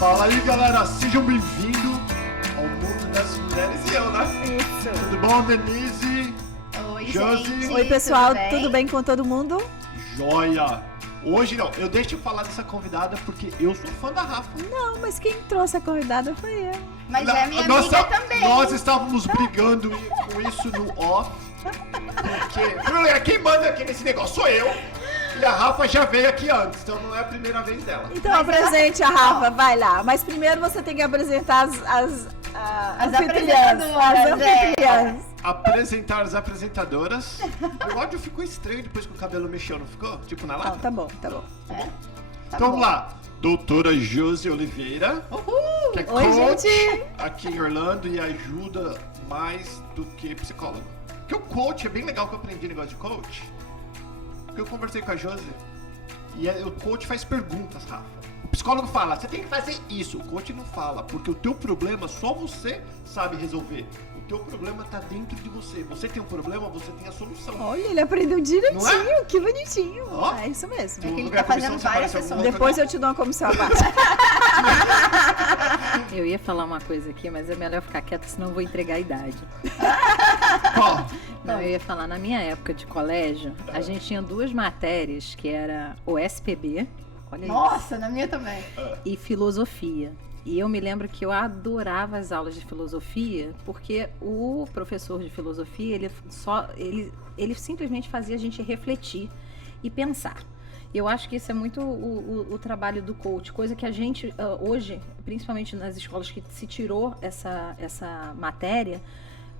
Fala aí, galera, sejam bem-vindos ao mundo das mulheres e eu, né? Isso. Tudo bom, Denise? Oi, Josi? gente. Oi, pessoal, tudo bem com todo mundo? Joia! Hoje não, eu deixo de falar dessa convidada porque eu sou fã da Rafa. Não, mas quem trouxe a convidada foi eu. Mas é minha Nós amiga também. Nós estávamos brigando com isso no off. Porque quem manda aqui nesse negócio sou eu. E a Rafa já veio aqui antes, então não é a primeira vez dela. Então Mas apresente a Rafa, vai lá. Mas primeiro você tem que apresentar as anfitriãs. apresentadoras, Anfitriãs. Apresentar as apresentadoras. O áudio ficou estranho depois que o cabelo mexeu, não ficou? Tipo na live? Não, tá bom, tá bom. Tá Então bom. vamos lá. Doutora Josi Oliveira, Uhul! que é Oi, coach gente. aqui em Orlando e ajuda mais do que psicólogo. Porque o coach é bem legal que eu aprendi negócio de coach. Porque eu conversei com a Josi e o coach faz perguntas, Rafa. O psicólogo fala, você tem que fazer isso. O coach não fala, porque o teu problema só você sabe resolver. O teu problema tá dentro de você. Você tem um problema, você tem a solução. Olha, ele aprendeu direitinho, Não é? que bonitinho. Ó. É isso mesmo. que ele No tá comissão, fazendo você várias aparece algum sessões. outro Depois aqui? eu te dou uma comissão abaixo. Eu ia falar uma coisa aqui, mas é melhor ficar quieta, senão eu vou entregar a idade. Qual? Não, eu ia falar, na minha época de colégio, a gente tinha duas matérias, que era o SPB, olha isso, Nossa, na minha também. e filosofia. E eu me lembro que eu adorava as aulas de filosofia, porque o professor de filosofia, ele simplesmente fazia a gente refletir e pensar. Eu acho que isso é muito o trabalho do coach, coisa que a gente, hoje, principalmente nas escolas que se tirou essa matéria,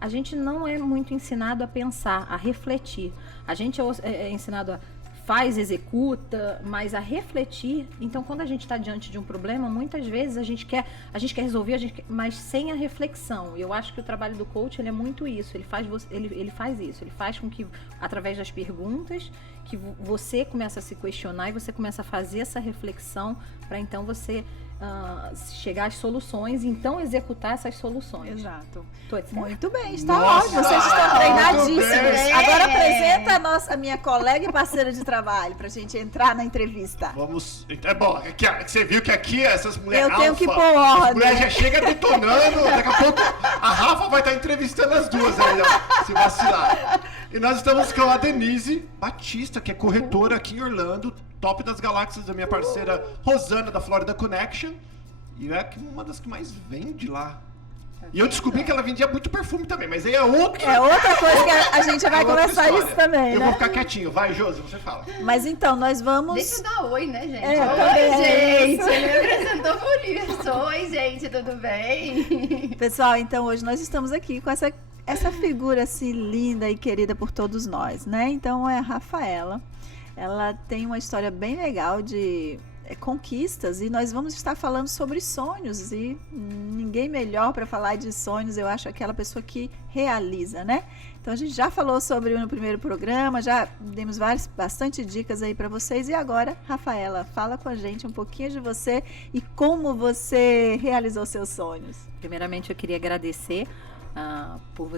a gente não é muito ensinado a pensar, a refletir. A gente é ensinado a faz, executa, mas a refletir. Então, quando a gente está diante de um problema, muitas vezes a gente quer resolver, mas sem a reflexão. Eu acho que o trabalho do coach ele é muito isso. Ele faz isso. Ele faz com que, através das perguntas, que você começa a se questionar e você começa a fazer essa reflexão para então você chegar às soluções e então executar essas soluções. Exato. Tô certo? Muito bem, está Nossa, ótimo. Vocês estão muito treinadíssimos. bem. Agora apresenta a minha colega e parceira de trabalho pra gente entrar na entrevista. Vamos. É bom, aqui, você viu que aqui essas mulheres. Eu tenho alfa, que pôr ordem. As mulheres já chegam detonando. Daqui a pouco a Rafa vai estar entrevistando as duas aí, ó. Se vacilar. E nós estamos com a Denise Batista, que é corretora aqui em Orlando, top das galáxias, da minha parceira Rosana da Florida Connection. E é uma das que mais vende lá. E eu descobri que ela vendia muito perfume também, mas aí é outra. É outra coisa que a gente vai outra conversar história. isso também, Eu né? vou ficar quietinho. Vai, Josi, você fala. Mas então, nós vamos... Deixa eu dar oi, né, gente? É, também Oi, é gente. isso. Ele me apresentou por isso. Oi, gente, tudo bem? Pessoal, então hoje nós estamos aqui com essa figura assim linda e querida por todos nós, né? Então é a Rafaela. Ela tem uma história bem legal de conquistas e nós vamos estar falando sobre sonhos e ninguém melhor para falar de sonhos, eu acho, aquela pessoa que realiza, né? Então a gente já falou sobre no primeiro programa, já demos bastante dicas aí para vocês e agora, Rafaela, fala com a gente um pouquinho de você e como você realizou seus sonhos. Primeiramente, eu queria agradecer por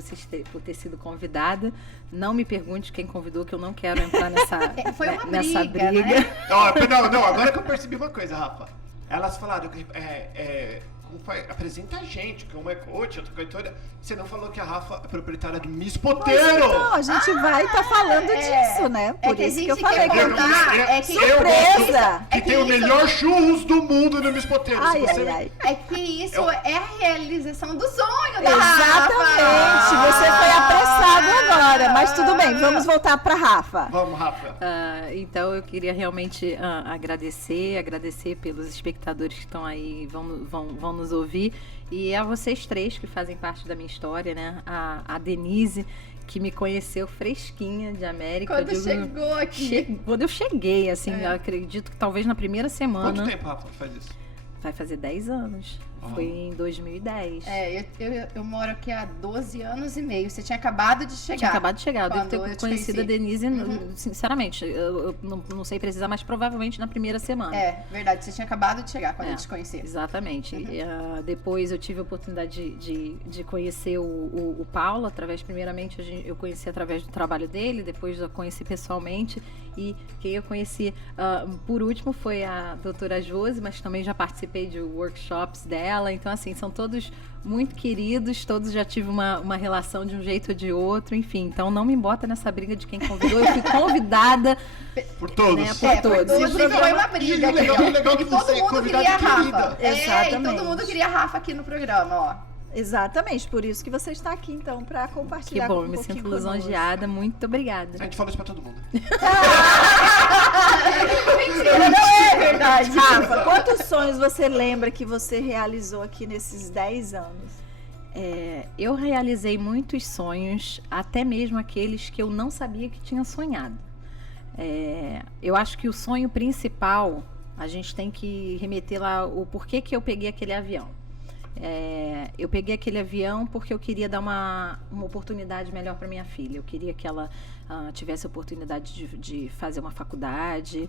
ter sido convidada. Não me pergunte quem convidou, que eu não quero entrar Foi uma nessa briga, briga. né? Não, agora que eu percebi uma coisa, Rafa. Elas falaram que apresenta a gente, que uma é coach, outra corretora. Você não falou que a Rafa é proprietária do Miss Pois Poteiro. então, a gente vai estar falando disso, né? Por que a isso que gente eu falei quer que eu contar, Eu- é que surpresa! Que tem o melhor churros do mundo no Miss Poteiro. Ai, Se você... ai, ai. É que isso é a realização do sonho da Rafa. Exatamente, você foi apressado agora, mas tudo bem, vamos voltar para Rafa. Vamos, Rafa. Então eu queria realmente agradecer pelos espectadores que estão aí, vão nos ouvir, e a vocês três que fazem parte da minha história, né? A Denise, que me conheceu fresquinha de América. Quando chegou aqui. Quando eu cheguei, assim, eu acredito que talvez na primeira semana. Quanto tempo, Rafa, faz isso? Vai fazer 10 anos. Foi em 2010. Eu moro aqui há 12 anos e meio. Você tinha acabado de chegar. Tinha acabado de chegar. Eu devo Quando ter eu te conhecido a conheci. Denise, sinceramente. Eu não sei precisar, mas provavelmente na primeira semana. É, verdade. Você tinha acabado de chegar quando É. eu te conheci. Exatamente. E, depois eu tive a oportunidade de conhecer o Paulo, primeiramente eu conheci através do trabalho dele, depois eu conheci pessoalmente, e quem eu conheci por último foi a doutora Josi, mas também já participei de workshops dela, então assim, são todos muito queridos, todos já tive uma relação de um jeito ou de outro, enfim, então não me bota nessa briga de quem convidou, eu fui convidada Por todos. Né, por todos. Todos, e foi uma briga aqui, ó. legal que E todo você é mundo convidada queria a Rafa. querida. E Exatamente. todo mundo queria a Rafa aqui no programa, ó. Exatamente, por isso que você está aqui, então, para Que compartilhar bom, com eu um me pouquinho sinto conosco. lisonjeada, muito obrigada. A gente fala isso pra todo mundo. Mentira, não é verdade. Rafa, quantos sonhos você lembra que você realizou aqui nesses 10 anos? Eu realizei muitos sonhos, até mesmo aqueles que eu não sabia que tinha sonhado. Eu acho que o sonho principal, a gente tem que remeter lá o porquê que eu peguei aquele avião. Eu peguei aquele avião porque eu queria dar uma oportunidade melhor para minha filha. Eu queria que ela tivesse a oportunidade de fazer uma faculdade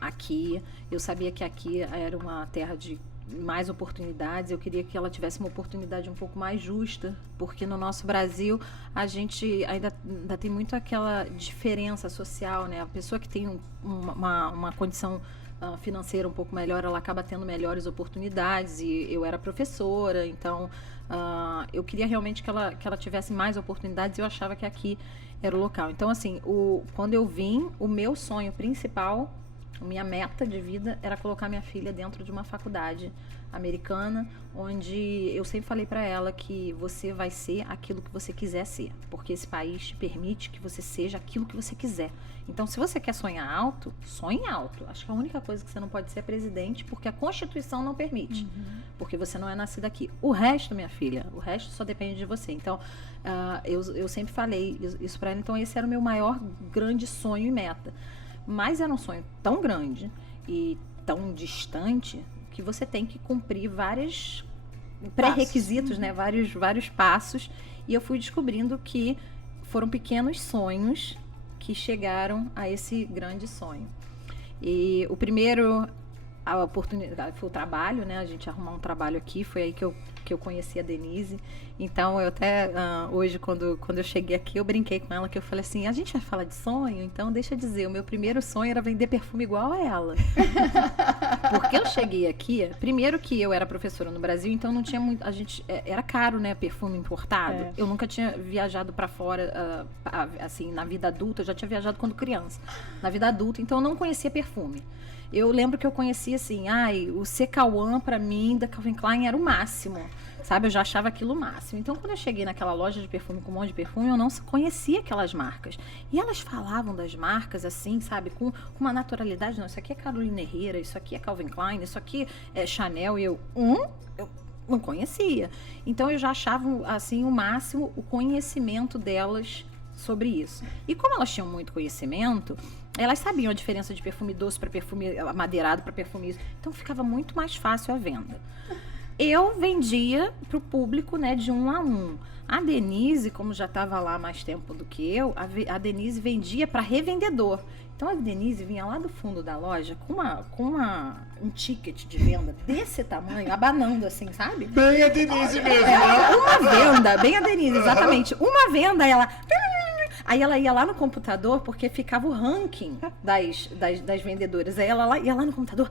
aqui. Eu sabia que aqui era uma terra de mais oportunidades. Eu queria que ela tivesse uma oportunidade um pouco mais justa, porque no nosso Brasil a gente ainda tem muito aquela diferença social, né? A pessoa que tem uma condição financeira um pouco melhor, ela acaba tendo melhores oportunidades, e eu era professora, então eu queria realmente que ela tivesse mais oportunidades, e eu achava que aqui era o local. Então, assim, quando eu vim, o meu sonho principal, a minha meta de vida era colocar minha filha dentro de uma faculdade americana, onde eu sempre falei para ela que você vai ser aquilo que você quiser ser, porque esse país te permite que você seja aquilo que você quiser. Então, se você quer sonhar alto, sonhe alto. Acho que a única coisa que você não pode ser é presidente, porque a Constituição não permite, porque você não é nascida aqui. O resto, minha filha, o resto só depende de você. Então, eu sempre falei isso para ela. Então, esse era o meu maior grande sonho e meta. Mas era um sonho tão grande e tão distante que você tem que cumprir vários pré-requisitos, né? Vários passos. E eu fui descobrindo que foram pequenos sonhos que chegaram a esse grande sonho. E o primeiro, a oportunidade, foi o trabalho, né? A gente arrumar um trabalho aqui, foi aí que eu conheci a Denise. Então, eu até, hoje, quando eu cheguei aqui, eu brinquei com ela, que eu falei assim, a gente vai falar de sonho? Então, deixa eu dizer, o meu primeiro sonho era vender perfume igual a ela. Porque eu cheguei aqui, primeiro que eu era professora no Brasil, então não tinha muito, era caro, né, perfume importado. Eu nunca tinha viajado pra fora, assim, na vida adulta, eu já tinha viajado quando criança. Na vida adulta, então eu não conhecia perfume. Eu lembro que eu conhecia assim, o C.K.1 pra mim, da Calvin Klein, era o máximo, sabe? Eu já achava aquilo o máximo. Então, quando eu cheguei naquela loja de perfume com um monte de perfume, eu não conhecia aquelas marcas. E elas falavam das marcas assim, sabe? Com uma naturalidade. Não, isso aqui é Carolina Herrera, isso aqui é Calvin Klein, isso aqui é Chanel. E eu não conhecia. Então, eu já achava, assim, o máximo o conhecimento delas sobre isso. E como elas tinham muito conhecimento, elas sabiam a diferença de perfume doce para perfume amadeirado para perfume isso. Então ficava muito mais fácil a venda. Eu vendia para o público, né, de 1 a 1. A Denise, como já estava lá mais tempo do que eu, a Denise vendia para revendedor. Então a Denise vinha lá do fundo da loja com um ticket de venda desse tamanho, abanando assim, sabe? Bem a Denise mesmo, né? Uma venda, bem a Denise, exatamente. Uma venda, aí ela ia lá no computador, porque ficava o ranking das vendedoras. Aí ela ia lá no computador,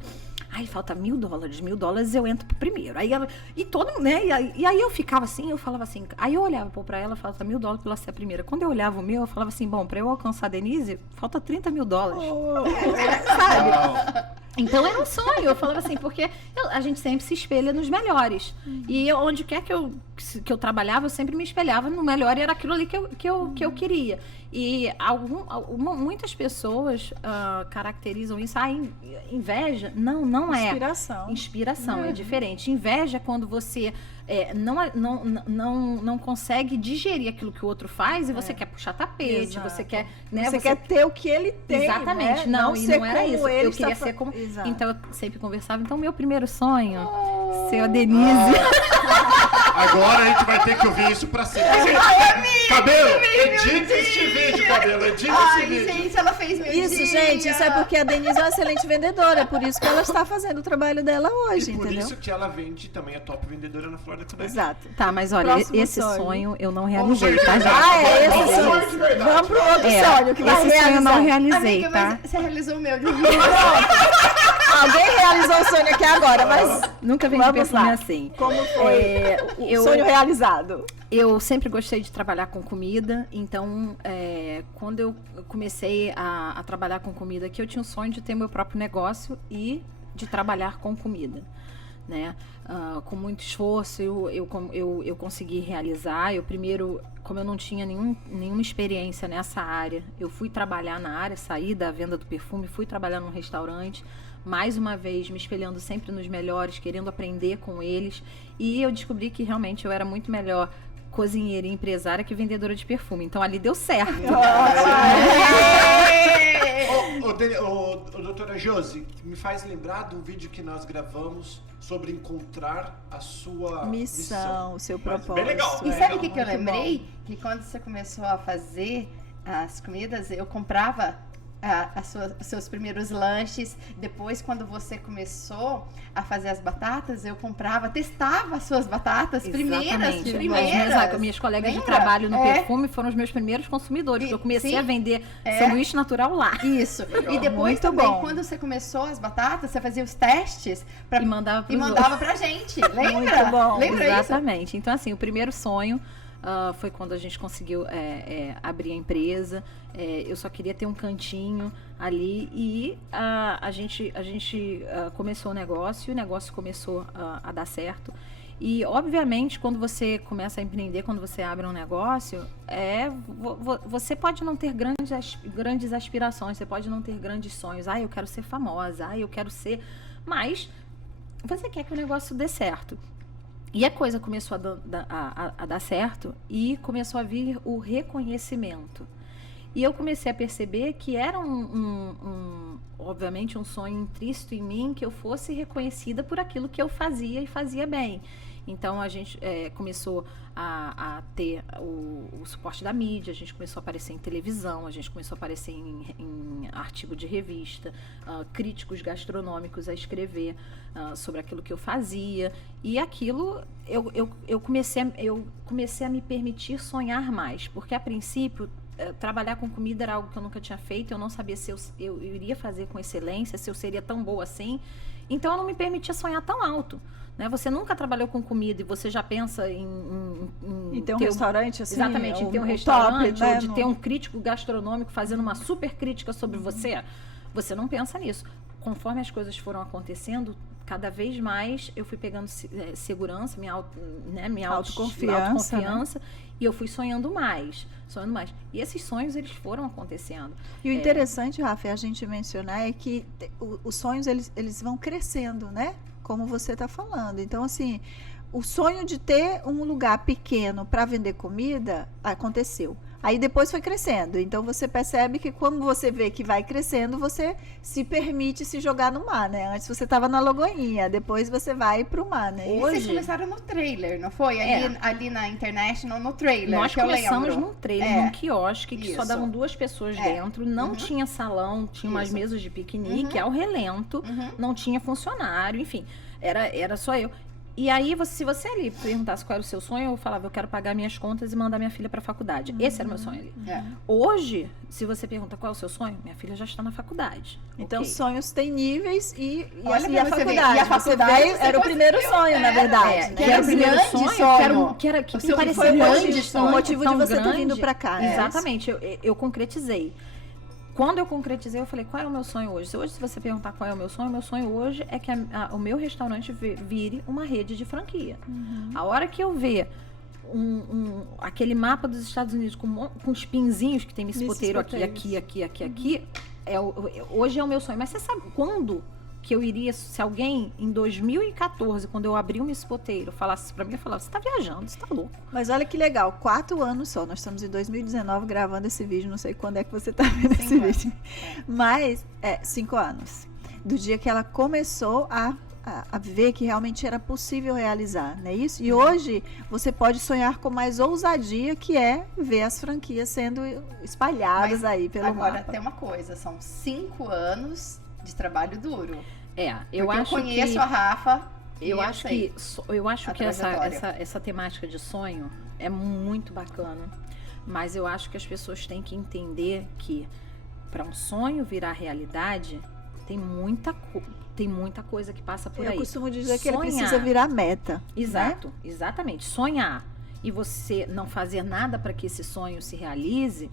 falta $1.000 eu entro pro primeiro. Aí ela, e todo, né? E aí eu ficava assim, eu falava assim, aí eu olhava pra ela, falta $1.000 pra ela ser a primeira. Quando eu olhava o meu, eu falava assim, bom, pra eu alcançar a Denise, falta $30.000. Sabe? Então era um sonho, eu falava assim, porque a gente sempre se espelha nos melhores. E onde quer que eu trabalhava, eu sempre me espelhava no melhor, e era aquilo ali que eu queria. E muitas pessoas caracterizam isso, inveja. Não é. Inspiração é diferente. Inveja é quando você não consegue digerir aquilo que o outro faz e você quer puxar tapete, Exato. você quer... Né, você quer ter o que ele tem, exatamente, né? não ser era isso. como ele Eu queria está ser como... Exato. Então eu sempre conversava. Então meu primeiro sonho Seu Denise. Agora a gente vai ter que ouvir isso pra sempre. Cabelo, edita este vídeo, cabelo, edita esse Ai, vídeo. gente, ela fez meu Isso, dia. gente, isso é porque a Denise é uma excelente vendedora, por isso que ela está fazendo o trabalho dela hoje, E por entendeu? isso que ela vende também, é top vendedora na Florida Connect. Exato. Tá, mas olha, Próximo esse sonho. sonho eu não Vamos realizei, sonho tá, de gente? verdade. Ah, é esse Vamos sonho. sonho de verdade. Vamos pro outro É, sonho que vai esse sonho eu realizar. não realizei, Amiga, tá? mas você realizou o meu. Alguém realizou o sonho aqui agora, mas Nunca vendi vamos perfume lá. assim. Como foi o sonho realizado? Eu sempre gostei de trabalhar com comida, então quando eu comecei a trabalhar com comida aqui, eu tinha o sonho de ter meu próprio negócio e de trabalhar com comida, né? Com muito esforço eu consegui realizar. Eu primeiro, como eu não tinha nenhuma experiência nessa área, eu fui trabalhar na área, saí da venda do perfume, fui trabalhar num restaurante, mais uma vez me espelhando sempre nos melhores, querendo aprender com eles, e eu descobri que realmente eu era muito melhor cozinheira e empresária que vendedora de perfume. Então ali deu certo. Doutora Josi, me faz lembrar de um vídeo que nós gravamos sobre encontrar a sua Missão, o seu Mas propósito. bem legal. E É, sabe o que, que eu muito lembrei? Que quando você começou a fazer as comidas, eu comprava os seus primeiros lanches. Depois, quando você começou a fazer as batatas, eu comprava, testava as suas batatas primeiras. Minhas colegas de Lembra? trabalho no É. perfume foram os meus primeiros consumidores, porque eu comecei Sim. a vender É. sanduíche natural lá. Isso. E depois Muito também, bom. quando você começou as batatas, você fazia os testes E mandava e pros mandava pra gente. Lembra? Muito bom. Lembra isso? Exatamente. Então, assim, o primeiro sonho foi quando a gente conseguiu abrir a empresa. Eu só queria ter um cantinho ali e a gente começou o negócio e o negócio começou a dar certo. E, obviamente, quando você começa a empreender, quando você abre um negócio, você pode não ter grandes aspirações, você pode não ter grandes sonhos. Eu quero ser famosa, eu quero ser... Mas você quer que o negócio dê certo. E a coisa começou a dar certo e começou a vir o reconhecimento. E eu comecei a perceber que era obviamente, um sonho intrínseco em mim que eu fosse reconhecida por aquilo que eu fazia e fazia bem. Então, a gente começou a ter o suporte da mídia, a gente começou a aparecer em televisão, a gente começou a aparecer em artigo de revista, críticos gastronômicos a escrever sobre aquilo que eu fazia. E aquilo, eu comecei a me permitir sonhar mais, porque, a princípio, trabalhar com comida era algo que eu nunca tinha feito, eu não sabia se eu iria fazer com excelência, se eu seria tão boa assim. Então, eu não me permitia sonhar tão alto. Né? Você nunca trabalhou com comida e você já pensa em ter um restaurante assim? Exatamente, em ter um restaurante, top, né? Ou de ter um crítico gastronômico fazendo uma super crítica sobre você. Você não pensa nisso. Conforme as coisas foram acontecendo, cada vez mais eu fui pegando segurança, minha autoconfiança, né? E eu fui sonhando mais. E esses sonhos, eles foram acontecendo. E o interessante, Rafa, a gente mencionar é que os sonhos, eles vão crescendo, né? Como você está falando. Então, assim, o sonho de ter um lugar pequeno para vender comida aconteceu. Aí depois foi crescendo. Então você percebe que quando você vê que vai crescendo, você se permite se jogar no mar, né? Antes você estava na Lagoinha, depois você vai pro mar, né? E vocês começaram no trailer, não foi? Ali na International, no trailer. Nós começamos num trailer, num quiosque, que só davam 2 pessoas dentro, não tinha salão, tinha umas mesas de piquenique, ao relento, não tinha funcionário, enfim, era só eu. E aí, se você ali perguntasse qual era o seu sonho, eu falava, eu quero pagar minhas contas e mandar minha filha para a faculdade. Esse era o meu sonho ali. Hoje, se você pergunta qual é o seu sonho, minha filha já está na faculdade. Então, sonhos têm níveis e a faculdade. E a faculdade era o primeiro sonho, na verdade. Que era o primeiro sonho. Que parecia foi o motivo de você ter vindo para cá. Exatamente, eu concretizei. Quando eu concretizei, eu falei, qual é o meu sonho hoje? Hoje, se você perguntar qual é o meu sonho hoje é que o meu restaurante vire uma rede de franquia. A hora que eu ver aquele mapa dos Estados Unidos com os pinzinhos que tem Miss Poteiro aqui, hoje é o meu sonho. Mas você sabe quando que eu iria, se alguém em 2014, quando eu abri o Miss Poteiro, falasse pra mim, eu falava, você tá viajando, você tá louco. Mas olha que legal, 4 anos só, nós estamos em 2019 gravando esse vídeo, não sei quando é que você tá vendo esse vídeo. Mas, 5 anos. Do dia que ela começou a a ver que realmente era possível realizar, não é isso? E hoje você pode sonhar com mais ousadia, que é ver as franquias sendo espalhadas aí pelo agora mapa. tem uma coisa, são 5 anos de trabalho duro. Eu Porque acho eu conheço que a Rafa. eu e acho sei que eu acho a que trajetória. essa temática de sonho é muito bacana, mas eu acho que as pessoas têm que entender que para um sonho virar realidade tem muita coisa que passa por Eu aí. costumo dizer que ele Sonhar. precisa virar meta. Né? Exato, exatamente. Sonhar e você não fazer nada para que esse sonho se realize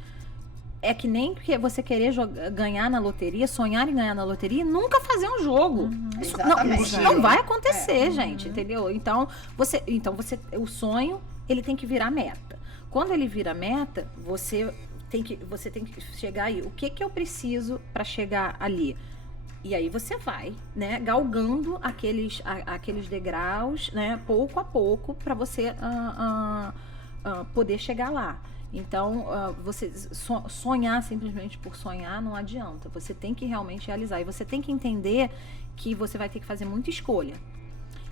é que nem que você querer ganhar na loteria, sonhar em ganhar na loteria e nunca fazer um jogo. Isso Exatamente. não vai acontecer, gente, entendeu? Então você, o sonho, ele tem que virar meta. Quando ele vira meta, você tem que chegar aí. O que eu preciso para chegar ali? E aí você vai, né, galgando aqueles degraus, né, pouco a pouco, para você poder chegar lá. Então, você sonhar simplesmente por sonhar não adianta. Você tem que realmente realizar. E você tem que entender que você vai ter que fazer muita escolha.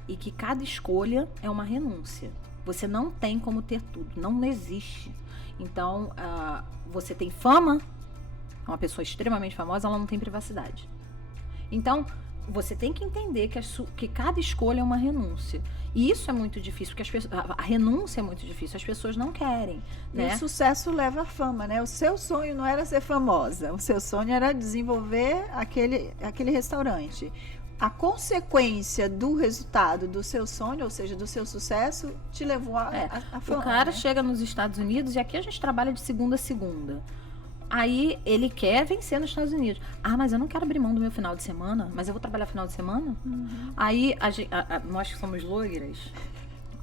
E que cada escolha é uma renúncia. Você não tem como ter tudo. Não existe. Então, você tem fama. Uma pessoa extremamente famosa, ela não tem privacidade. Então, você tem que entender que cada escolha é uma renúncia. E isso é muito difícil, porque a renúncia é muito difícil, as pessoas não querem, né? E o sucesso leva à fama, né? O seu sonho não era ser famosa, o seu sonho era desenvolver aquele restaurante. A consequência do resultado do seu sonho, ou seja, do seu sucesso, te levou à fama. O cara né? chega nos Estados Unidos e aqui a gente trabalha de segunda a segunda. Aí ele quer vencer nos Estados Unidos. Mas eu não quero abrir mão do meu final de semana, mas eu vou trabalhar final de semana? Aí nós que somos blogueiras,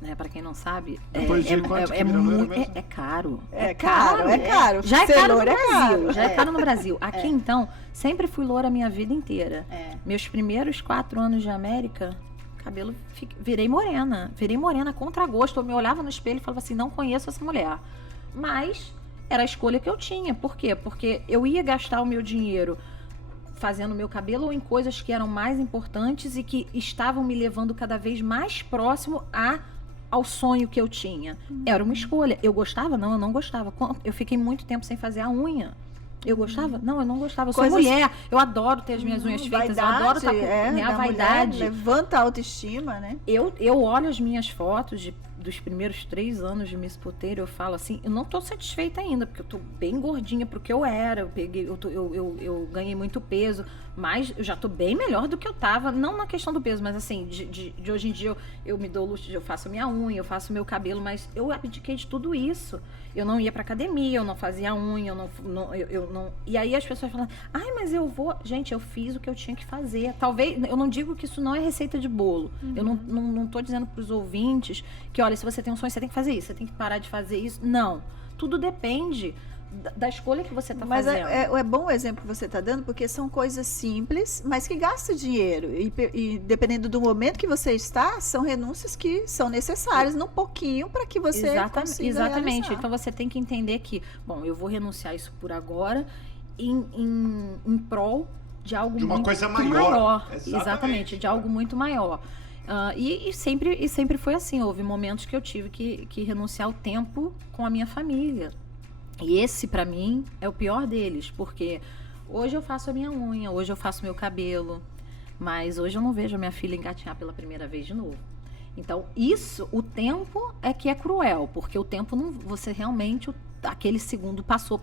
né, para quem não sabe, Depois de quanto que vira loira mesmo? é caro. É caro. Já é Ser caro no loura é Brasil. caro. Já é caro no Brasil. Aqui, então, sempre fui loura a minha vida inteira. Meus primeiros 4 anos de América, cabelo, virei morena. Virei morena contra gosto. Eu me olhava no espelho e falava assim, não conheço essa mulher. Mas era a escolha que eu tinha. Por quê? Porque eu ia gastar o meu dinheiro fazendo meu cabelo ou em coisas que eram mais importantes e que estavam me levando cada vez mais próximo ao sonho que eu tinha. Era uma escolha. Eu gostava? Não, eu não gostava. Eu fiquei muito tempo sem fazer a unha. Eu gostava? Não, eu não gostava. Eu sou mulher. Eu adoro ter as minhas unhas feitas. Eu adoro estar com a vaidade. Levanta a autoestima, né? Eu olho as minhas fotos dos primeiros 3 anos de Miss Puteiro, eu falo assim, eu não tô satisfeita ainda, porque eu tô bem gordinha pro que eu era, eu ganhei muito peso, mas eu já tô bem melhor do que eu tava, não na questão do peso, mas assim, de hoje em dia eu me dou luxo, eu faço minha unha, eu faço meu cabelo, mas eu abdiquei de tudo isso. Eu não ia pra academia, eu não fazia unha, eu não... E aí as pessoas falam, mas eu vou... Gente, eu fiz o que eu tinha que fazer. Talvez, eu não digo que isso não é receita de bolo. Eu não tô dizendo pros ouvintes que, olha, se você tem um sonho, você tem que fazer isso, você tem que parar de fazer isso. Não. Tudo depende da escolha que você tá fazendo. Mas é bom o exemplo que você está dando, porque são coisas simples, mas que gastam dinheiro. E dependendo do momento que você está, são renúncias que são necessárias, num pouquinho, para que você consiga Exatamente. realizar. Então você tem que entender que, bom, eu vou renunciar isso por agora em prol de algo de uma muito coisa maior. Exatamente, de algo muito maior. E sempre foi assim. Houve momentos que eu tive que renunciar ao tempo com a minha família. E esse, pra mim, é o pior deles, porque hoje eu faço a minha unha, hoje eu faço meu cabelo, mas hoje eu não vejo a minha filha engatinhar pela primeira vez de novo. Então, o tempo é que é cruel, porque o tempo não, você realmente, aquele segundo passou.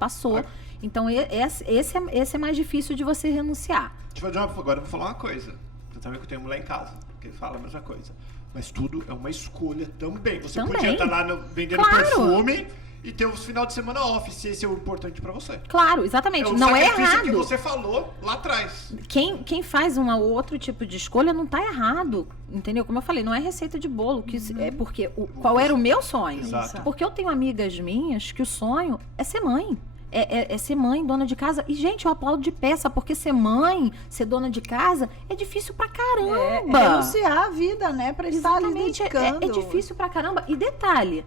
Então, esse é mais difícil de você renunciar. Agora eu vou falar uma coisa. Você sabe que eu tenho mulher em casa, que ele fala a mesma coisa. Mas tudo é uma escolha também. Você podia estar lá vendendo perfume e ter os final de semana off, se esse é o importante pra você. Claro, exatamente. É não é errado. Que você falou lá atrás. Quem faz um outro tipo de escolha não tá errado, entendeu? Como eu falei, não é receita de bolo, é porque qual era o meu sonho? Exato. Porque eu tenho amigas minhas que o sonho é ser mãe. É ser mãe, dona de casa. E, gente, eu aplaudo de peça, porque ser mãe, ser dona de casa, é difícil pra caramba. Renunciar a vida, né? Pra estar ali dedicando. É difícil pra caramba. E detalhe,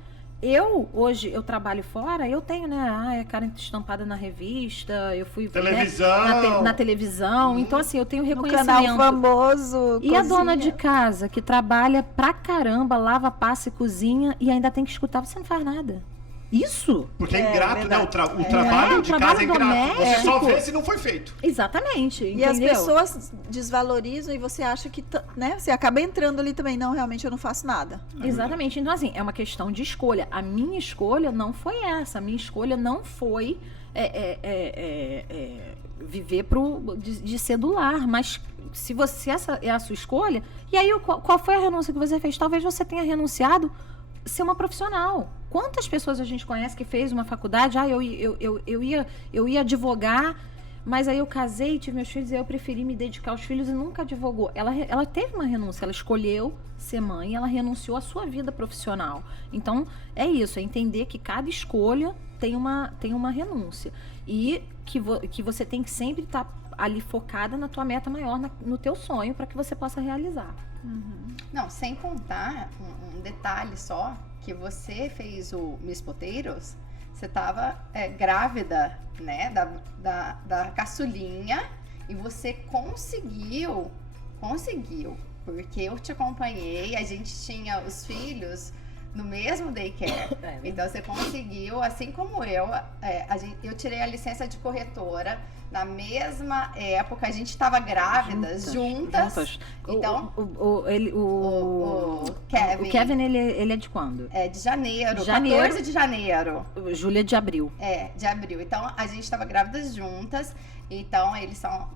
hoje, eu trabalho fora, eu tenho, né, a cara estampada na revista, eu fui... Televisão. Né, na televisão, então assim, eu tenho No reconhecimento. canal famoso. E a cozinha. dona de casa, que trabalha pra caramba, lava, passa e cozinha, e ainda tem que escutar, você não faz nada. Isso? Porque é É, ingrato, né? verdade. O trabalho É, o de trabalho casa é ingrato. Você só doméstico. vê se não foi feito. Exatamente, E as entendeu? pessoas desvalorizam e você acha que, né? Você acaba entrando ali também. Não, realmente eu não faço nada. Exatamente. Então, assim, é uma questão de escolha. A minha escolha não foi essa. A minha escolha não foi viver de cedular. Mas se essa é a sua escolha, e aí qual foi a renúncia que você fez? Talvez você tenha renunciado ser uma profissional. Quantas pessoas a gente conhece que fez uma faculdade? Eu ia advogar, mas aí eu casei, tive meus filhos e aí eu preferi me dedicar aos filhos e nunca advogou. Ela teve uma renúncia, ela escolheu ser mãe, ela renunciou à sua vida profissional. Então, é isso, é entender que cada escolha tem uma renúncia. E que você tem que sempre estar ali focada na tua meta maior, no teu sonho, para que você possa realizar. Não, sem contar um detalhe só, que você fez o Miss Potatoes, você estava grávida, né, da caçulinha, e você conseguiu, porque eu te acompanhei, a gente tinha os filhos no mesmo daycare, então você conseguiu, assim como eu tirei a licença de corretora, na mesma época, a gente estava grávidas, juntas. Então, o Kevin. O Kevin, ele é de quando? É de janeiro, Janeiro. 14 de janeiro. Júlia de abril. De abril. Então, a gente estava grávidas juntas. Então, eles são...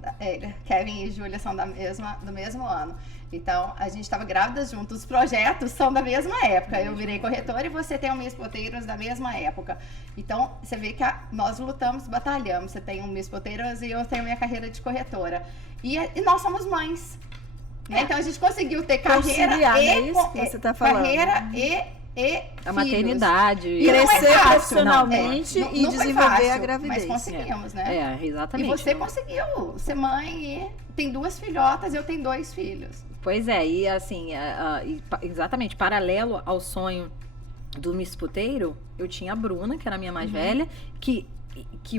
Kevin e Júlia são do mesmo ano. Então, a gente estava grávidas juntos. Os projetos são da mesma época. Eu virei corretora e você tem o Miss Potatoes da mesma época. Então, você vê que nós lutamos, batalhamos. Você tem o Miss Potatoes e eu tenho minha carreira de corretora. E nós somos mães. Né? Então, a gente conseguiu ter carreira Conciliar, e... é isso que você tá falando. Carreira e A filhos. maternidade. E não é Crescer fácil, profissionalmente não e foi desenvolver fácil, a gravidez. Mas conseguimos, né? Exatamente. E você conseguiu ser mãe e tem 2 filhotas, eu tenho 2 filhos. Pois é, e assim, exatamente, paralelo ao sonho do Miss Puteiro, eu tinha a Bruna, que era a minha mais velha, que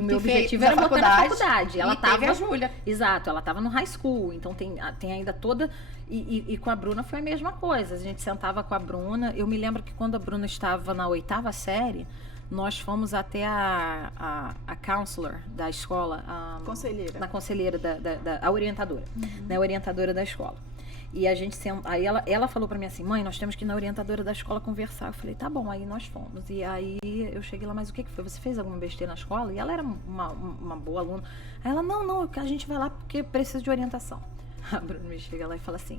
o meu objetivo era botar na faculdade. Ela teve a Júlia. Exato, ela tava no high school, então tem ainda toda... E com a Bruna foi a mesma coisa, a gente sentava com a Bruna, eu me lembro que quando a Bruna estava na 8ª série, nós fomos até a counselor da escola, Conselheira. na conselheira, a orientadora, né, a orientadora da escola. E a gente aí ela falou pra mim assim, mãe, nós temos que ir na orientadora da escola conversar. Eu falei, tá bom, aí nós fomos. E aí eu cheguei lá, mas o que foi? Você fez alguma besteira na escola? E ela era uma boa aluna. Aí ela, não, a gente vai lá porque precisa de orientação. A Bruna me chega lá e fala assim,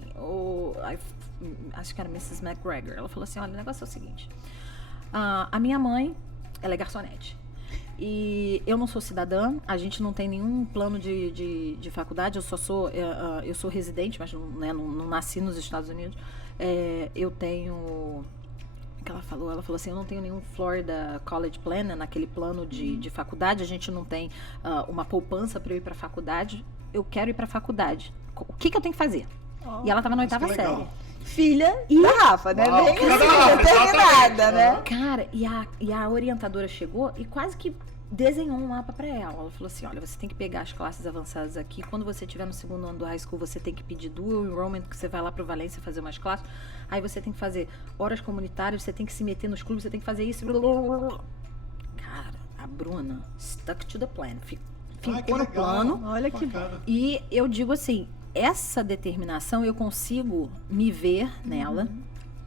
acho que era Mrs. McGregor. Ela falou assim, olha, o negócio é o seguinte, a minha mãe, ela é garçonete. E eu não sou cidadã, a gente não tem nenhum plano de faculdade, eu sou residente, mas não nasci nos Estados Unidos. Eu tenho... O que ela falou? Ela falou assim, eu não tenho nenhum Florida College Plan, né, naquele plano de faculdade, a gente não tem uma poupança para eu ir para a faculdade, eu quero ir para a faculdade. O que eu tenho que fazer? E ela estava na 8ª série. Filha da Rafa, né? Uau, Bem filha assim, da Rafa, determinada, exatamente. né? Cara, e a orientadora chegou e quase que desenhou um mapa para ela. Ela falou assim, olha, você tem que pegar as classes avançadas aqui. Quando você estiver no 2º ano do high school, você tem que pedir dual enrollment, que você vai lá para Valência fazer umas classes. Aí você tem que fazer horas comunitárias, você tem que se meter nos clubes, você tem que fazer isso. Cara, a Bruna stuck to the plan. Ficou no plano. Olha que bacana. E eu digo assim, essa determinação eu consigo me ver nela,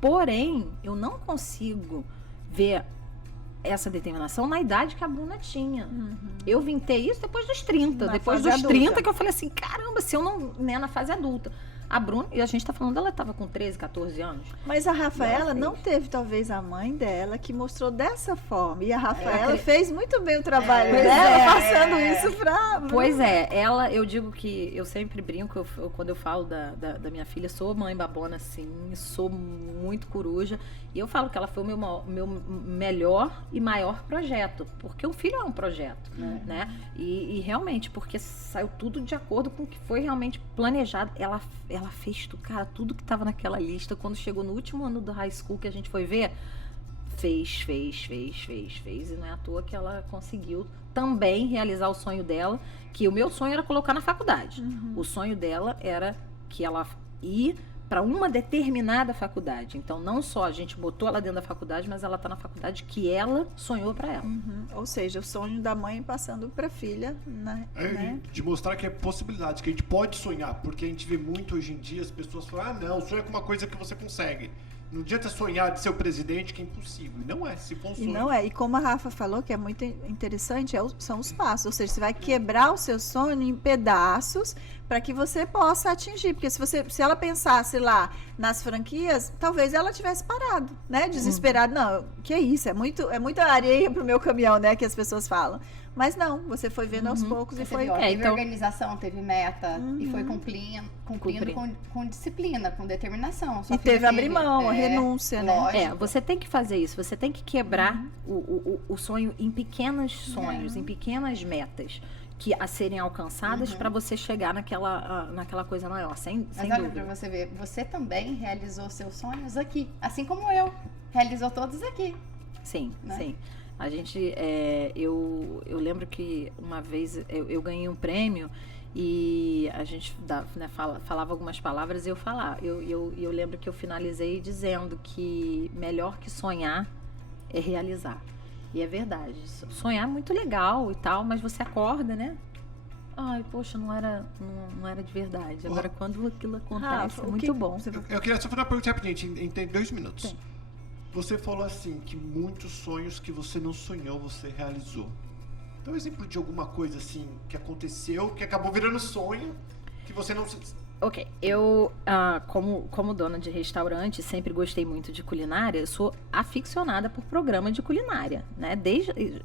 porém, eu não consigo ver essa determinação na idade que a Bruna tinha. Eu vim ter isso depois dos 30. Na Depois fase dos 30 adulta. que eu falei assim, caramba, se eu não... Né, na fase adulta. A Bruna, e a gente tá falando, ela estava com 13, 14 anos. Mas a Rafaela Ela não fez. teve, talvez, a mãe dela que mostrou dessa forma. E a Rafaela fez muito bem o trabalho Pois dela, passando isso pra... Pois é, eu digo que eu sempre brinco, quando eu falo da minha filha, sou mãe babona, sim, sou muito coruja, e eu falo que ela foi o meu melhor e maior projeto, porque um filho é um projeto, né? E realmente, porque saiu tudo de acordo com o que foi realmente planejado, ela fez tudo que estava naquela lista. Quando chegou no último ano do high school que a gente foi ver, fez. E não é à toa que ela conseguiu também realizar o sonho dela, que o meu sonho era colocar na faculdade. O sonho dela era que ela ir para uma determinada faculdade. Então, não só a gente botou ela dentro da faculdade, mas ela está na faculdade que ela sonhou para ela. Ou seja, o sonho da mãe passando para a filha, né? De mostrar que é possibilidade, que a gente pode sonhar, porque a gente vê muito hoje em dia as pessoas falam, não, sonha com uma coisa que você consegue. Não adianta sonhar de ser o presidente, que é impossível. E não é, se for um sonho. E não é. E como a Rafa falou, que é muito interessante, são os passos. Ou seja, você vai quebrar o seu sonho em pedaços para que você possa atingir. Porque se ela pensasse lá nas franquias, talvez ela tivesse parado, né? Desesperada. Não, que é isso? É muita areia pro meu caminhão, né? Que as pessoas falam. Mas não, você foi vendo aos poucos e foi... Teve então... organização, teve meta e foi cumprindo com disciplina, com determinação. E teve abrir mão, a renúncia, né? Lógico. Você tem que fazer isso, você tem que quebrar o sonho em pequenos sonhos, em pequenas metas a serem alcançadas para você chegar naquela coisa maior, sem Mas olha dúvida. pra você ver, você também realizou seus sonhos aqui, assim como eu, realizou todos aqui. Sim, né? sim. A gente, eu lembro que uma vez eu ganhei um prêmio e a gente falava algumas palavras e eu lembro que eu finalizei dizendo que melhor que sonhar é realizar. E é verdade. Sonhar é muito legal e tal, mas você acorda, né? Ai, poxa, não era de verdade. Agora, quando aquilo acontece, Rafa, é muito bom. Eu queria só fazer uma pergunta rapidinho, a gente tem 2 minutos. Sim. Você falou assim, que muitos sonhos que você não sonhou, você realizou. Dá um exemplo de alguma coisa assim, que aconteceu, que acabou virando sonho, que você não... Ok, eu, como dona de restaurante, sempre gostei muito de culinária. Eu sou aficionada por programa de culinária, né?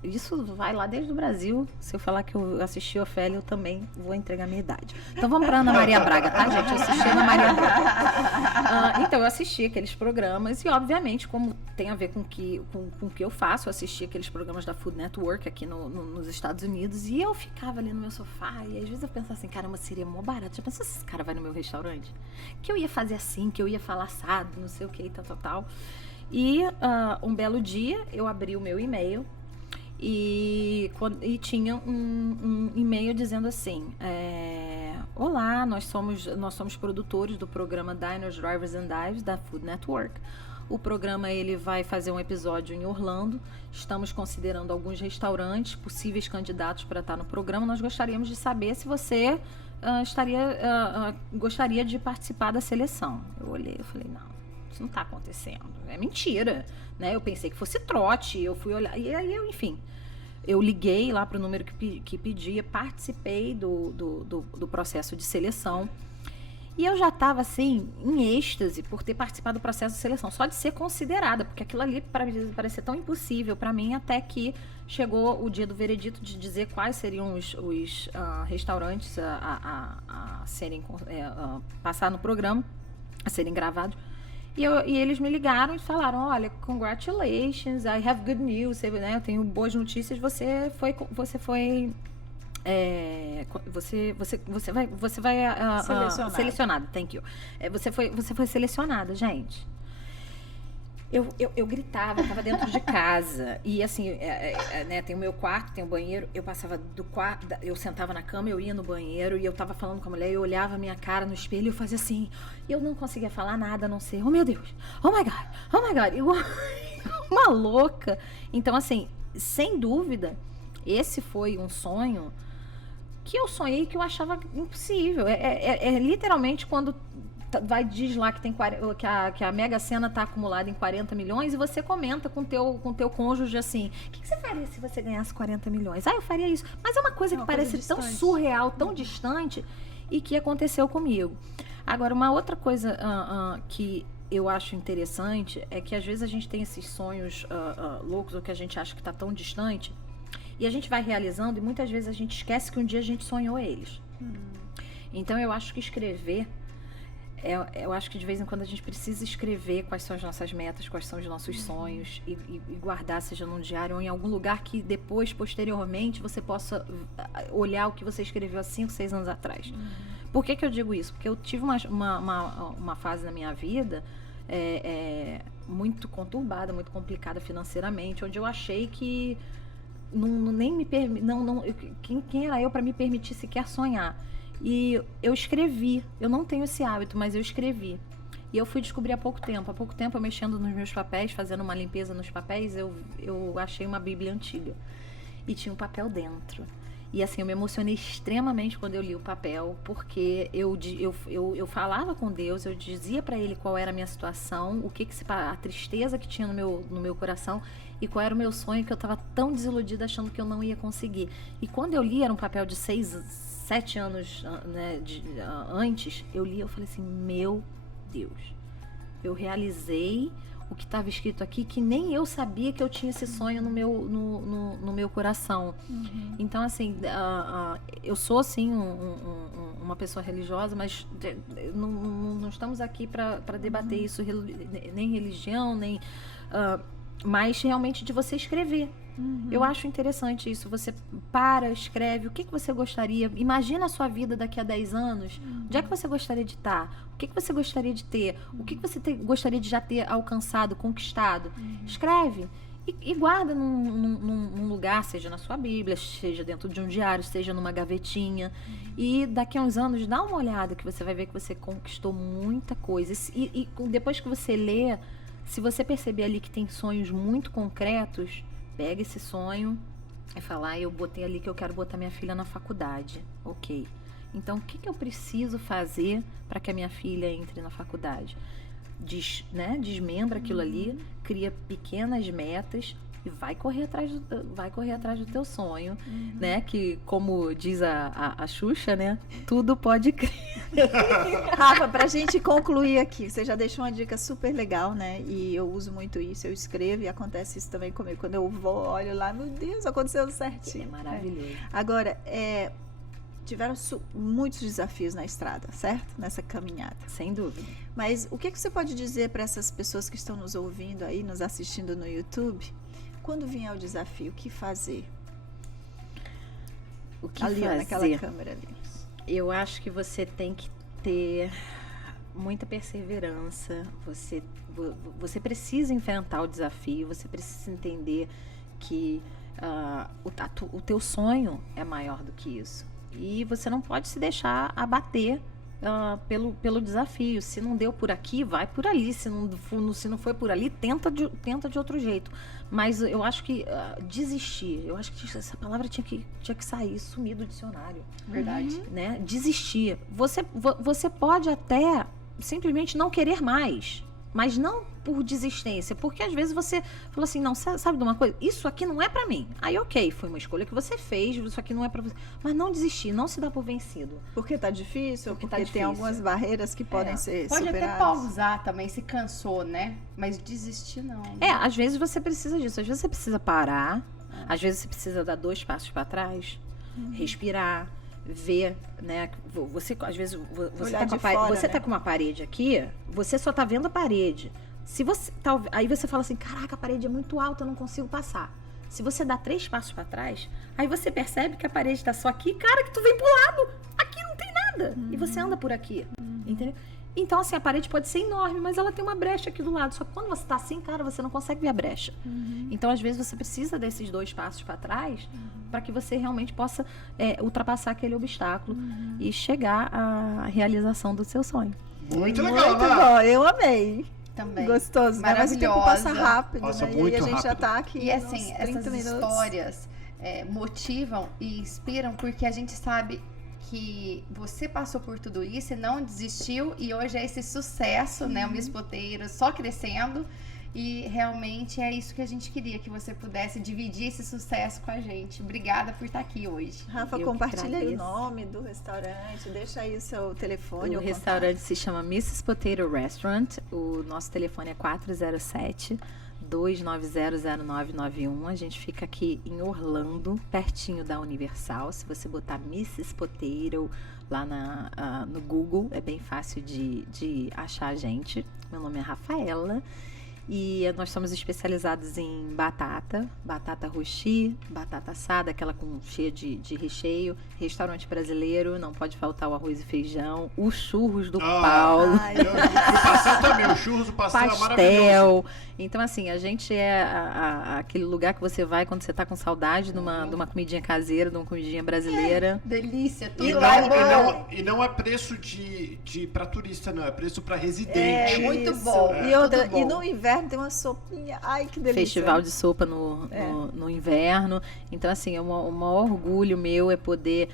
Isso vai lá desde o Brasil. Se eu falar que eu assisti Ofélia, eu também vou entregar a minha idade. Então vamos para Ana Maria Braga, tá, gente? Eu assisti Ana Maria Braga. Então eu assisti aqueles programas e, obviamente, como tem a ver com o que eu faço, eu assisti aqueles programas da Food Network aqui nos Estados Unidos e eu ficava ali no meu sofá e às vezes eu pensava assim, caramba, seria mó barato. Já pensou se esse cara vai no meu restaurante? Que eu ia fazer assim, que eu ia falar assado, não sei o que, tal. E um belo dia eu abri o meu e-mail e tinha um e-mail dizendo assim: olá, nós somos produtores do programa Diners, Drivers and Dives da Food Network. O programa ele vai fazer um episódio em Orlando. Estamos considerando alguns restaurantes, possíveis candidatos para estar no programa. Nós gostaríamos de saber se você gostaria de participar da seleção. Eu olhei e falei, não, isso não está acontecendo. É mentira, né? Eu pensei que fosse trote. Eu fui olhar e aí enfim, eu liguei lá para o número que pedia, participei do processo de seleção. E eu já estava, assim, em êxtase por ter participado do processo de seleção, só de ser considerada, porque aquilo ali parecia tão impossível para mim, até que chegou o dia do veredito de dizer quais seriam os restaurantes a serem passar no programa, a serem gravados. E eles me ligaram e falaram, olha, congratulations, I have good news, né? Eu tenho boas notícias, você foi selecionada, thank you. Você foi selecionada, gente. Eu gritava, eu tava dentro de casa e assim, né, tem o meu quarto, tem o banheiro, eu passava do quarto, eu sentava na cama, eu ia no banheiro e eu tava falando com a mulher, eu olhava a minha cara no espelho e eu fazia assim, e eu não conseguia falar nada a não ser, oh meu Deus, oh my God, igual uma louca. Então assim, sem dúvida, esse foi um sonho que eu sonhei que eu achava impossível. Literalmente quando diz lá que que a Mega Sena está acumulada em 40 milhões e você comenta com teu cônjuge assim, o que você faria se você ganhasse 40 milhões? Eu faria isso. Mas é uma coisa que parece tão surreal, tão distante e que aconteceu comigo. Agora, uma outra coisa que eu acho interessante é que às vezes a gente tem esses sonhos loucos ou que a gente acha que está tão distante e a gente vai realizando e muitas vezes a gente esquece que um dia a gente sonhou eles. Então eu acho que escrever, eu acho que de vez em quando a gente precisa escrever quais são as nossas metas, quais são os nossos sonhos e guardar, seja num diário ou em algum lugar que depois, posteriormente, você possa olhar o que você escreveu há 5, 6 anos atrás. Por que eu digo isso? Porque eu tive uma fase na minha vida muito conturbada, muito complicada financeiramente, onde eu achei que quem era eu para me permitir sequer sonhar? E eu escrevi, eu não tenho esse hábito, mas eu escrevi. E eu fui descobrir há pouco tempo, eu mexendo nos meus papéis, fazendo uma limpeza nos papéis, eu achei uma Bíblia antiga. E tinha um papel dentro. E assim, eu me emocionei extremamente quando eu li o papel, porque eu falava com Deus, eu dizia para Ele qual era a minha situação, a tristeza que tinha no meu coração e qual era o meu sonho, que eu estava tão desiludida achando que eu não ia conseguir. E quando eu li, era um papel de 7 anos, né, antes, eu li, eu falei assim, meu Deus, eu realizei o que estava escrito aqui, que nem eu sabia que eu tinha esse sonho no meu coração. Então, assim, eu sou, assim, uma pessoa religiosa, mas não estamos aqui para debater isso, nem religião, nem... mas realmente de você escrever. Eu acho interessante isso. Você escreve o que você gostaria. Imagina a sua vida daqui a 10 anos. Onde é que você gostaria de estar? O que você gostaria de ter? O que você gostaria de já ter alcançado, conquistado? Escreve. E guarda num lugar, seja na sua Bíblia, seja dentro de um diário, seja numa gavetinha. E daqui a uns anos, dá uma olhada que você vai ver que você conquistou muita coisa. E depois que você lê, se você perceber ali que tem sonhos muito concretos, pega esse sonho e fala, eu botei ali que eu quero botar minha filha na faculdade. Ok. Então, o que eu preciso fazer para que a minha filha entre na faculdade? Desmembra aquilo ali, cria pequenas metas e vai correr atrás do teu sonho, né? Que, como diz a Xuxa, né? Tudo pode crer. Rafa, pra gente concluir aqui, você já deixou uma dica super legal, né? E eu uso muito isso, eu escrevo e acontece isso também comigo. Quando eu olho lá, meu Deus, aconteceu certinho. É maravilhoso. Agora, tiveram muitos desafios na estrada, certo? Nessa caminhada. Sem dúvida. Mas o que você pode dizer para essas pessoas que estão nos ouvindo aí, nos assistindo no YouTube? Quando vier o desafio, o que fazer? O que ali, fazer? Naquela câmera ali. Eu acho que você tem que ter muita perseverança. Você precisa enfrentar o desafio. Você precisa entender que o teu sonho é maior do que isso. E você não pode se deixar abater pelo desafio. Se não deu por aqui, vai por ali. Se não foi por ali, tenta de outro jeito. Mas eu acho que desistir, eu acho que essa palavra tinha que sair, sumir do dicionário. Verdade. Né? Desistir. Você pode até simplesmente não querer mais, mas não por desistência, porque às vezes você fala assim, não, sabe de uma coisa? Isso aqui não é pra mim. Aí, ok, foi uma escolha que você fez, isso aqui não é pra você. Mas não desistir, não se dá por vencido. Porque tá difícil, porque tá tem difícil. algumas barreiras que podem ser Pode superadas. até pausar também, se cansou, né? Mas desistir não. Às vezes você precisa disso, às vezes você precisa parar, às vezes você precisa dar 2 passos pra trás, respirar, ver, né? Você, às vezes, você tá com uma parede aqui, você só tá vendo a parede. Se você aí você fala assim, caraca, a parede é muito alta, eu não consigo passar. Se você dá 3 passos para trás, aí você percebe que a parede tá só aqui, cara, que tu vem pro lado, aqui não tem nada. E você anda por aqui, entendeu? Então, assim, a parede pode ser enorme, mas ela tem uma brecha aqui do lado. Só que quando você tá assim, cara, você não consegue ver a brecha. Então, às vezes, você precisa desses 2 passos para trás para que você realmente possa ultrapassar aquele obstáculo e chegar à realização do seu sonho. Muito legal, Muito né? bom, eu amei. Também. Gostoso, né? Mas o tempo passa rápido, Passa né? muito E a gente já rápido. tá aqui E assim, uns 30 essas minutos. histórias motivam e inspiram porque a gente sabe que você passou por tudo isso e não desistiu e hoje é esse sucesso, né? O Miss Poteiro só crescendo e realmente é isso que a gente queria, que você pudesse dividir esse sucesso com a gente. Obrigada por estar aqui hoje. Rafa, Eu que compartilha aí o agradeço. nome do restaurante, deixa aí o seu telefone. O ou restaurante se chama Mrs. Potato Restaurant. O nosso telefone é 407-290-0991. A gente fica aqui em Orlando, pertinho da Universal. Se você botar Mrs. Potato lá no Google, é bem fácil de achar a gente. Meu nome é Rafaela. E nós somos especializados em batata roxi, batata assada, aquela cheia de recheio, restaurante brasileiro, não pode faltar o arroz e feijão, os churros do Paulo. Ai, E o pastel também, o churros do pastel é maravilhoso. Pastel. Então, assim, a gente é aquele lugar que você vai quando você tá com saudade de uma comidinha caseira, de uma comidinha brasileira. Delícia, tudo E lá é bom. não é preço pra turista, não. É preço pra residente. É muito bom. E, outra, Tudo bom. e no inverno tem uma sopinha. Ai, que delícia. Festival de sopa no inverno. Então, assim, o maior orgulho meu é poder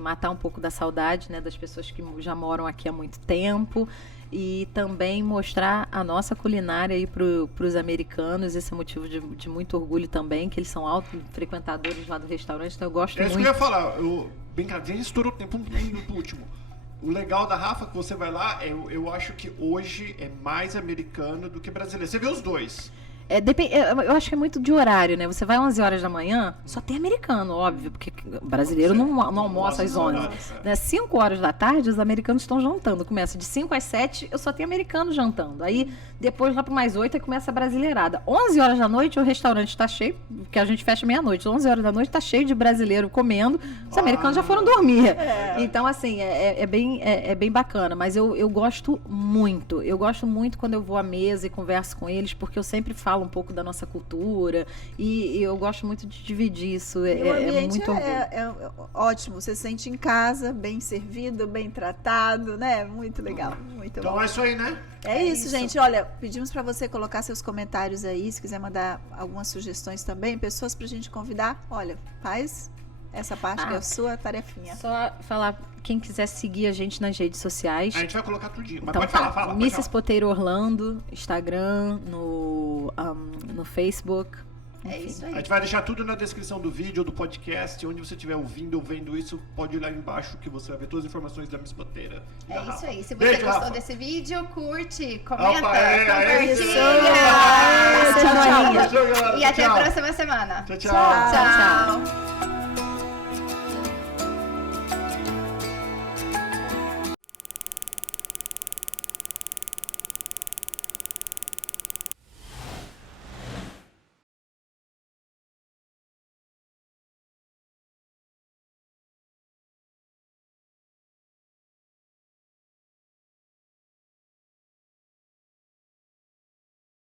matar um pouco da saudade, né, das pessoas que já moram aqui há muito tempo. E também mostrar a nossa culinária aí para os americanos. Esse é motivo de muito orgulho também, que eles são frequentadores lá do restaurante, então eu gosto É isso muito. que eu ia falar. Brincadeira, estourou o tempo, um minuto último. O legal da Rafa, que você vai lá, eu acho que hoje é mais americano do que brasileiro. Você vê os dois. Eu acho que é muito de horário, né? Você vai 11 horas da manhã, só tem americano, óbvio, porque brasileiro não almoça às 11. Né? 5 horas da tarde, os americanos estão jantando. Começa de 5 às 7, eu só tenho americano jantando. Aí, depois, lá para mais 8, aí começa a brasileirada. 11 horas da noite, o restaurante está cheio, porque a gente fecha meia-noite. 11 horas da noite, está cheio de brasileiro comendo. Os americanos já foram dormir. Então, assim, é bem bacana. Mas eu gosto muito. Eu gosto muito quando eu vou à mesa e converso com eles, porque eu sempre falo um pouco da nossa cultura e eu gosto muito de dividir isso. E o ambiente muito orgulho. é ótimo, você se sente em casa, bem servido, bem tratado, né? Muito legal, muito Então bom. é isso aí, né? É isso, gente. Olha, pedimos para você colocar seus comentários aí, se quiser mandar algumas sugestões também, pessoas pra gente convidar. Olha, faz essa parte que é a sua tarefinha. Só falar, quem quiser seguir a gente nas redes sociais. A gente vai colocar tudinho. Mas Então pode tá, falar. Mrs. Poteiro Orlando, Instagram, no Facebook. É enfim. isso A aí. gente vai deixar tudo na descrição do vídeo ou do podcast. Onde você estiver ouvindo ou vendo isso, pode ir lá embaixo que você vai ver todas as informações da Miss Poteira. e da É isso Rafa. aí. Se você Beijo, gostou Rafa. desse vídeo, curte, comenta, Opa, é isso. compartilha. Tchau, tchau. Beijo, galera. E até a Tchau. próxima semana. Tchau, tchau. Tchau.